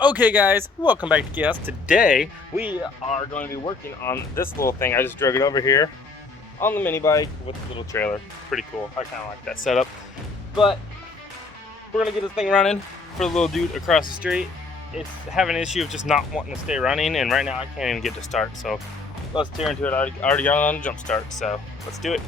Okay guys, welcome back to Chaos. Today we are going to be working on this little thing. I just drug it over here on the mini bike with the little trailer. Pretty cool. I kind of like that setup. But we're going to get this thing running for the little dude across the street. It's having an issue of just not wanting to stay running, and right now I can't even get to start. So let's tear into it. I already got it on jump start, so let's do it.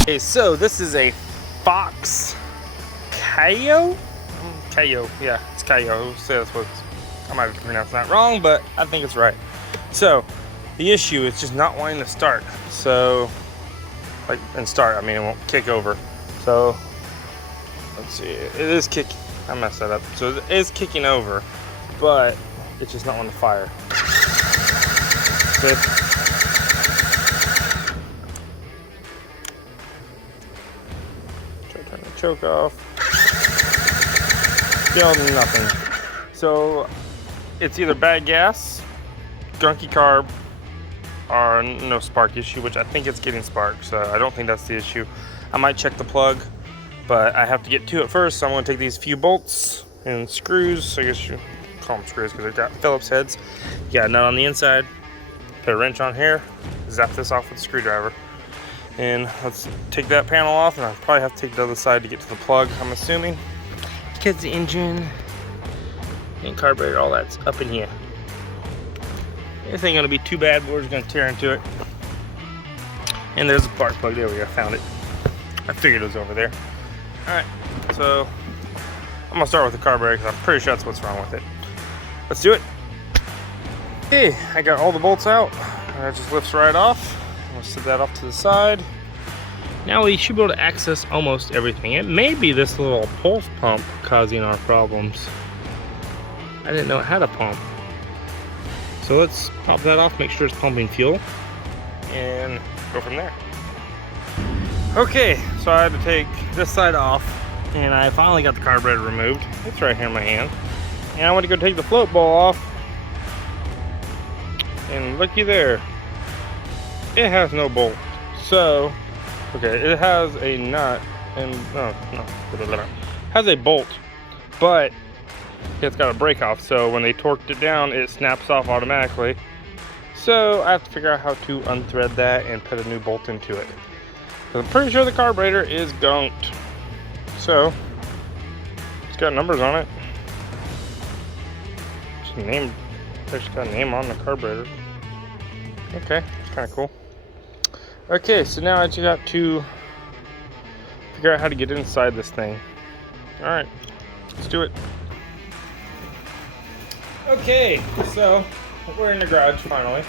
Okay, so this is a Fox Kayo? Kayo, yeah, it's Kayo. Say that's what I might be pronouncing that wrong, but I think it's right. So the issue is just not wanting to start. So, I mean, it won't kick over. So let's see, it is kicking. I messed that up. So it is kicking over, but it's just not wanting to fire. So, choke off. Still nothing. So it's either bad gas, gunky carb, or no spark issue, which I think it's getting spark, so I don't think that's the issue. I might check the plug, but I have to get to it first, so I'm going to take these few bolts and screws. I guess you call them screws because they've got Phillips heads. You got a nut on the inside, put a wrench on here, zap this off with a screwdriver. And let's take that panel off, and I'll probably have to take the other side to get to the plug, I'm assuming. Because the engine and carburetor, all that's up in here. This ain't gonna be too bad, but we're just gonna tear into it. And there's a spark plug, there we go, found it. I figured it was over there. All right, so I'm gonna start with the carburetor because I'm pretty sure that's what's wrong with it. Let's do it. Okay, I got all the bolts out. That just lifts right off. I'll set that off to the side. Now we should be able to access almost everything. It may be this little pulse pump causing our problems. I didn't know it had a pump. So let's pop that off, make sure it's pumping fuel, and go from there. Okay, so I had to take this side off, and I finally got the carburetor removed. It's right here in my hand. And I want to go take the float ball off, and looky there. It has no bolt. So, okay, it has a nut and has a bolt, but it's got a break off. So when they torqued it down, it snaps off automatically. So I have to figure out how to unthread that and put a new bolt into it. I'm pretty sure the carburetor is gunked. So it's got numbers on it. It's got a name on the carburetor. Okay, it's kind of cool. Okay, so now I just got to figure out how to get inside this thing. All right, let's do it. Okay, so we're in the garage finally.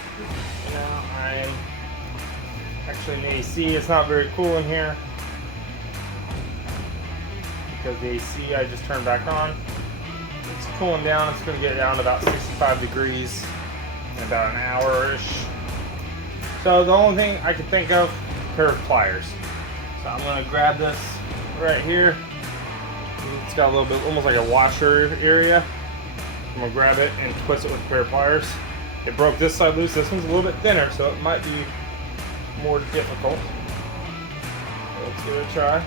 Now I'm actually in the AC. It's not very cool in here because the AC I just turned back on. It's cooling down. It's going to get down to about 65 degrees in about an hour-ish. So the only thing I can think of, curved pliers. So I'm gonna grab this right here. It's got a little bit, almost like a washer area. I'm gonna grab it and twist it with a pair of pliers. It broke this side loose. This one's a little bit thinner, so it might be more difficult. So let's give it a try.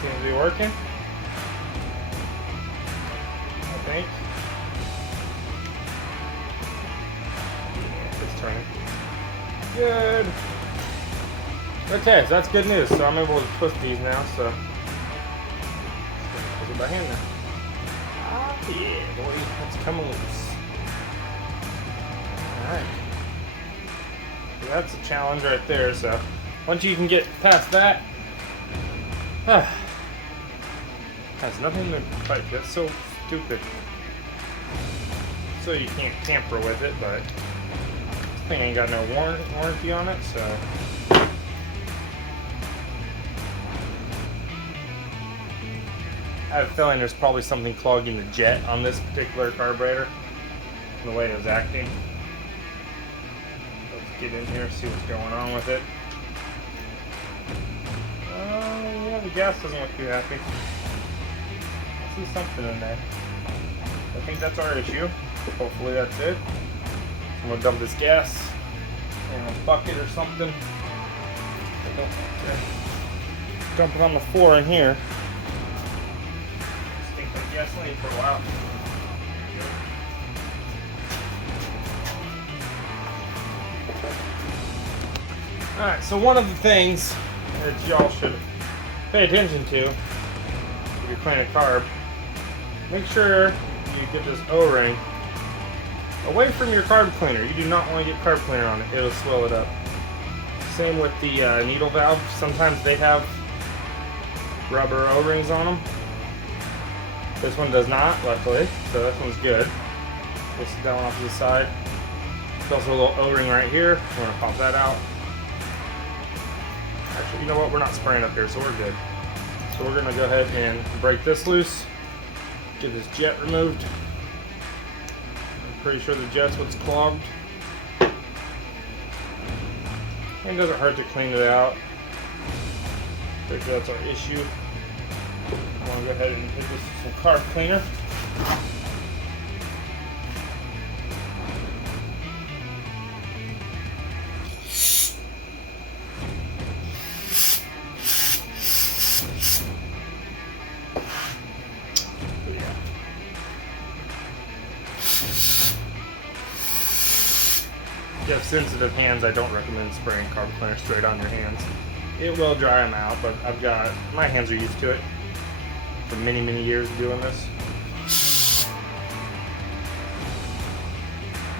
Seems to be working, I think. Yeah, it's turning. Good. Okay, so that's good news. So I'm able to twist these now. So twist it by hand now. Ah, yeah, boy, that's coming loose. All right. So that's a challenge right there. So once you can get past that, has nothing to fight. That's so stupid. So you can't tamper with it, but. Thing ain't got no warranty on it, so I have a feeling there's probably something clogging the jet on this particular carburetor, the way it was acting. Get in here, see what's going on with it. Yeah, the gas doesn't look too happy. I see something in there. I think that's our issue. Hopefully that's it. I'm gonna dump this gas in a bucket or something. Okay. Dump it on the floor in here. Stink like gasoline for a while. Alright, so one of the things that y'all should pay attention to if you're cleaning a carb, make sure you get this O-ring away from your carb cleaner. You do not want to get carb cleaner on it. It'll swell it up. Same with the needle valve. Sometimes they have rubber O-rings on them. This one does not, luckily, so this one's good. We'll sit that one off to the side. There's also a little O-ring right here. We're going to pop that out. Actually, you know what? We're not spraying up here, so we're good. So we're going to go ahead and break this loose. Get this jet removed. Pretty sure the jet's what's clogged. And it doesn't hurt to clean it out. Pretty sure that's our issue. I'm gonna go ahead and hit this with some carb cleaner. If you have sensitive hands, I don't recommend spraying carb cleaner straight on your hands. It will dry them out, but my hands are used to it for many, many years of doing this.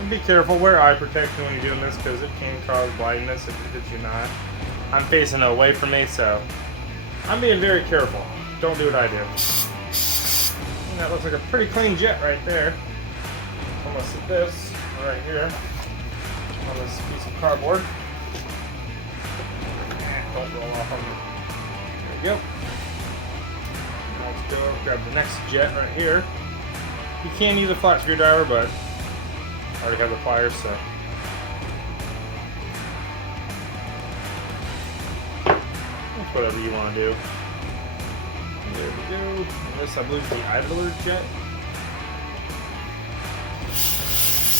And be careful, wear eye protection when you're doing this because it can cause blindness if you're not. I'm facing away from me, so I'm being very careful. Don't do what I do. And that looks like a pretty clean jet right there. I'm gonna sit this right here on this piece of cardboard. Don't roll off on me. There we go. Now let's go grab the next jet right here. You can use a flat screwdriver, but I already have the pliers, so. That's whatever you want to do. There we go. And this, I believe, is the idler jet.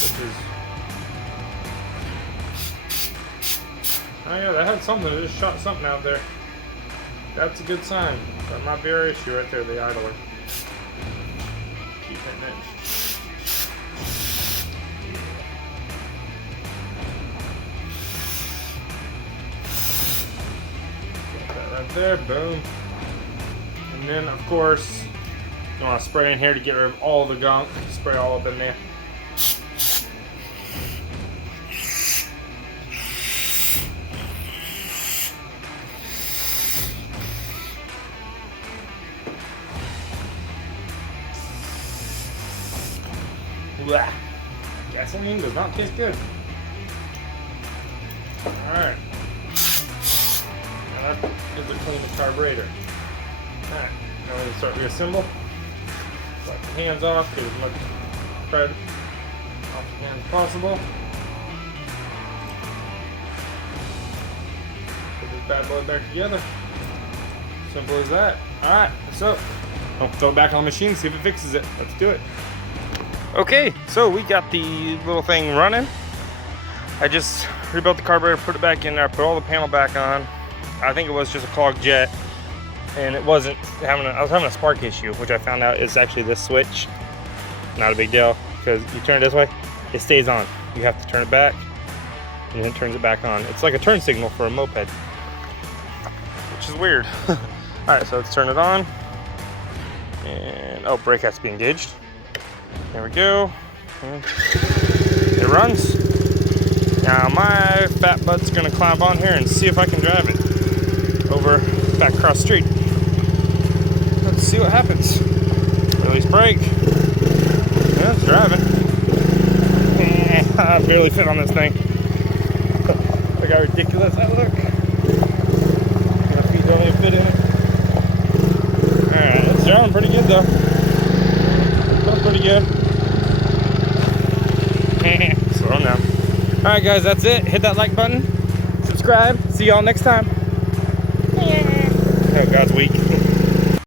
Which is. Oh yeah, that had something. It just shot something out there. That's a good sign. That might be our issue right there, the idler. Keep hitting it. Get that right there, boom. And then, of course, you want to spray in here to get rid of all the gunk. Spray all up in there. Blah. Gasoline does not taste good. Alright. Now that is to clean the carburetor. Alright. Now we're going to start reassemble. Wipe the hands off, get as much crud off the hands as possible. Put this bad boy back together. Simple as that. Alright, so I'll throw it back on the machine, see if it fixes it. Let's do it. Okay, so we got the little thing running. I just rebuilt the carburetor, put it back in there, put all the panel back on. I think it was just a clogged jet, and it wasn't having I was having a spark issue, which I found out is actually this switch. Not a big deal, because you turn it this way, it stays on. You have to turn it back, and then it turns it back on. It's like a turn signal for a moped, which is weird. All right, so let's turn it on. And, oh, brake has to be engaged. There we go. It runs. Now my fat butt's gonna climb on here and see if I can drive it over back across the street. Let's see what happens. Release brake. Yeah, it's driving. I barely fit on this thing. Look how ridiculous that looks. My feet don't even fit in it. Alright, it's driving pretty good though. It's going pretty good. Slow down. All right, guys, that's it. Hit that like button, subscribe. See y'all next time. Oh, God's weak.